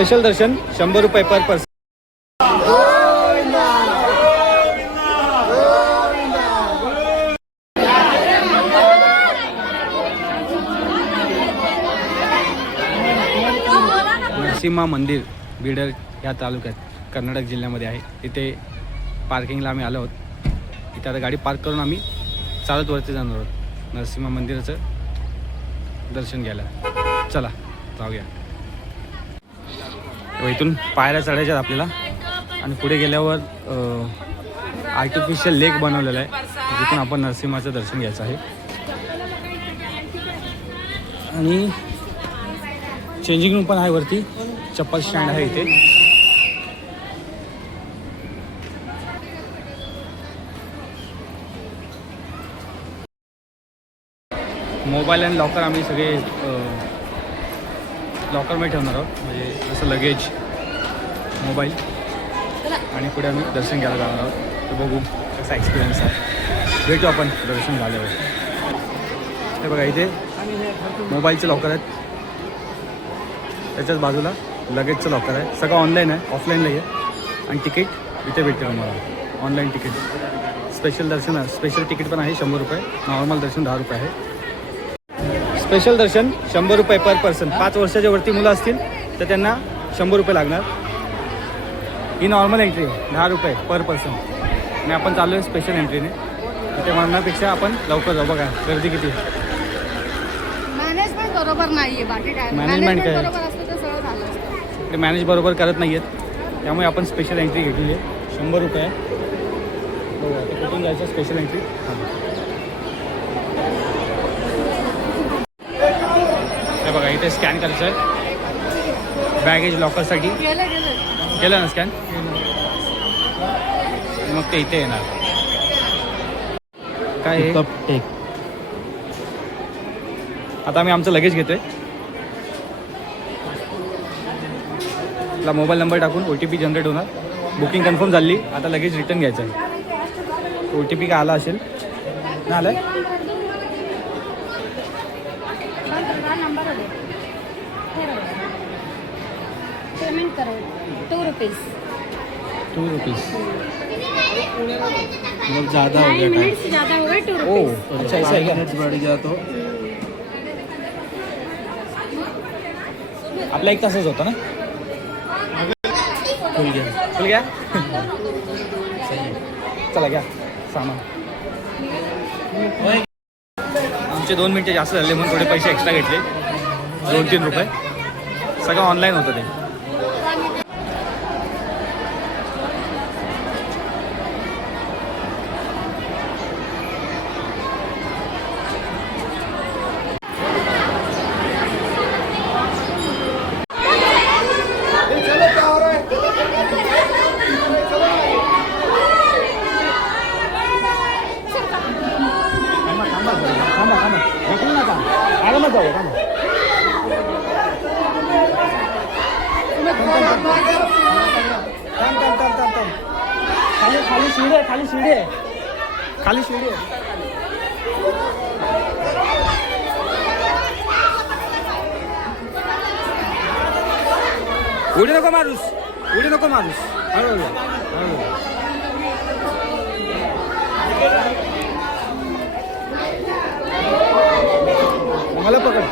Special दर्शन 100 रुपये पर person. Narasimha मंदिर bidder या तालुक्यात कर्नाटक जिल्ह्यामध्ये आहे. इथे पार्किंगला आम्ही आलो आहोत. इथे आता गाडी पार्क करून आम्ही चालत वरती जाणार आहोत नरसिंहा मंदिराचं दर्शन घ्यायला. चला जाऊया. इथून पायऱ्या चढायच्यात आपल्याला आणि पुढे गेल्यावर आर्टिफिशियल लेक बनवलेला आहे जिथून आपण नरसिंहाचं दर्शन घ्यायचं आहे. आणि चेंजिंग रूम पण आहे वरती. चप्पल स्टँड आहे इथे. मोबाईल आणि लॉकर आम्ही सगळे लॉकरमध्ये ठेवणार आहोत. म्हणजे जसं लगेज, मोबाईल आणि पुढे आम्ही दर्शन घ्यायला जाणार आहोत. तर बघू कसा एक्सपिरियन्स आहे. भेटू आपण दर्शन झाल्यावर. हे बघा इथे मोबाईलचे लॉकर आहेत. त्याच्याच बाजूला लगेजचं लॉकर आहे. सगळं ऑनलाईन आहे, ऑफलाईन नाही आहे. आणि तिकीट इथे भेटते तुम्हाला. Online ticket. स्पेशल दर्शन आहे. स्पेशल तिकीट पण आहे 100 रुपये. नॉर्मल दर्शन 10 रुपये आहे. स्पेशल दर्शन 100 रुपये पर पर्सन. 5 वर्षाच्या वरती मुलं असतील तर त्यांना 100 रुपये लागणार. ही नॉर्मल एंट्री 10 रुपये पर पर्सन. आणि आपण चाललो आहे स्पेशल एंट्रीने. तिथे म्हणण्यापेक्षा आपण लवकर जाऊ. बघा गर्दी किती आहे. मॅनेजमेंट बरोबर नाही आहे. बाकी काय मॅनेजमेंट काय बरोबर असतं तर सगळं झालं असतं. ते मॅनेज बरोबर करत नाही आहेत. त्यामुळे आपण स्पेशल एंट्री घेतलेली आहे. 100 रुपये आहे. बघा ते कुठून जायचं स्पेशल एंट्री. हे बघा इथे स्कॅन करायचं आहे बॅगेज लॉकरसाठी. केलं ना स्कॅन. मग ते इथे येणार. काय टेक. आता आम्ही आमचं लगेज घेतोय. आपला मोबाईल नंबर टाकून OTP जनरेट होणार. बुकिंग कन्फर्म झाली. आता लगेज रिटर्न घ्यायचं आहे. OTP काय आला असेल ना. आलं पेमेंट करो 2 रुपीज़. 2 रुपीज़ मतलब ज़्यादा हो गया. मिनट्स ज़्यादा हो गए 2 रुपीज़. ओह अच्छा ऐसा है क्या. मिनट्स बढ़ गया तो आपला 1 तासच होता ना. खुल गया चला घ्या सामान. आमचे 2 मिनटं जास्त झाले म्हणून थोडे पैसे एक्स्ट्रा घेतले. 2-3 रुपये. सगळं ऑनलाईन होतं ते. खाली सीढ़ी है. उडी नको मारूस. हळूहळू. मला पकड.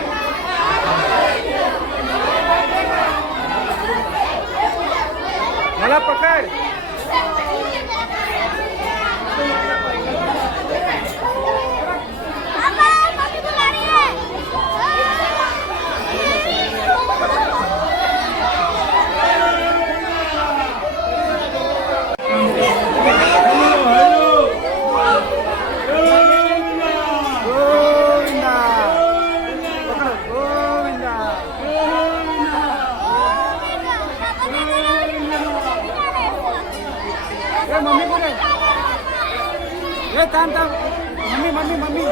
मम्मी कुठे. थांब मम्मी.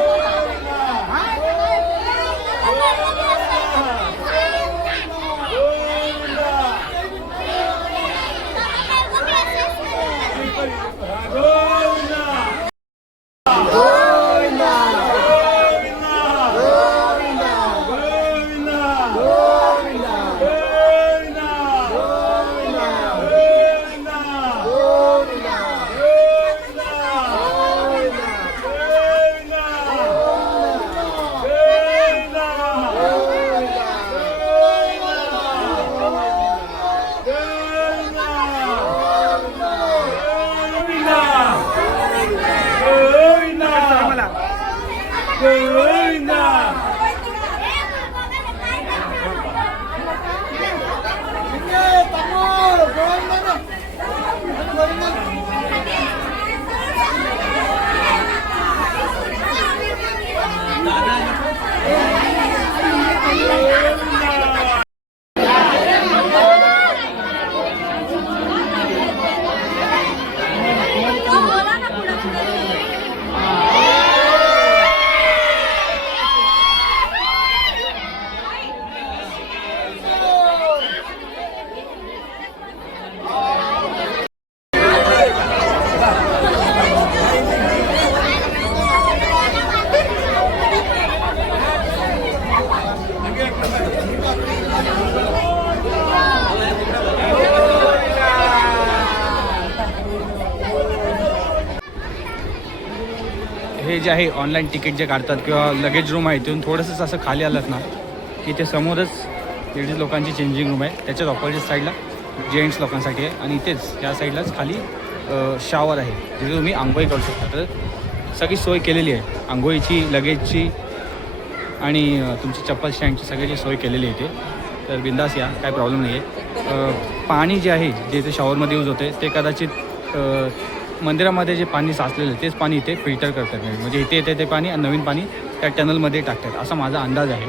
हे जे आहे ऑनलाईन तिकीट जे काढतात किंवा लगेज रूम आहे तिथून थोडंसं असं खाली आलं ना की ते समोरच लेडीज लोकांची चेंजिंग रूम आहे. त्याच्याच ऑपोजिट साईडला जेंट्स लोकांसाठी आहे आणि इथेच या साईडलाच खाली शॉवर आहे जिथे तुम्ही आंघोळी करू शकता. तर सगळी सोय केलेली आहे आंघोळीची, लगेजची आणि तुमची चप्पल स्टँडची सगळ्याची सोय केलेली आहे इथे. तर बिंदास या, काय प्रॉब्लेम नाही आहे. पाणी जे आहे जे इथे शॉवरमध्ये यूज होते ते कदाचित मंदिरामध्ये जे पाणी साचलेलं आहे तेच पाणी इथे फिल्टर करतात. म्हणजे इथे येते ते पाणी आणि नवीन पाणी त्या टनलमध्ये टाकतात असा माझा अंदाज आहे.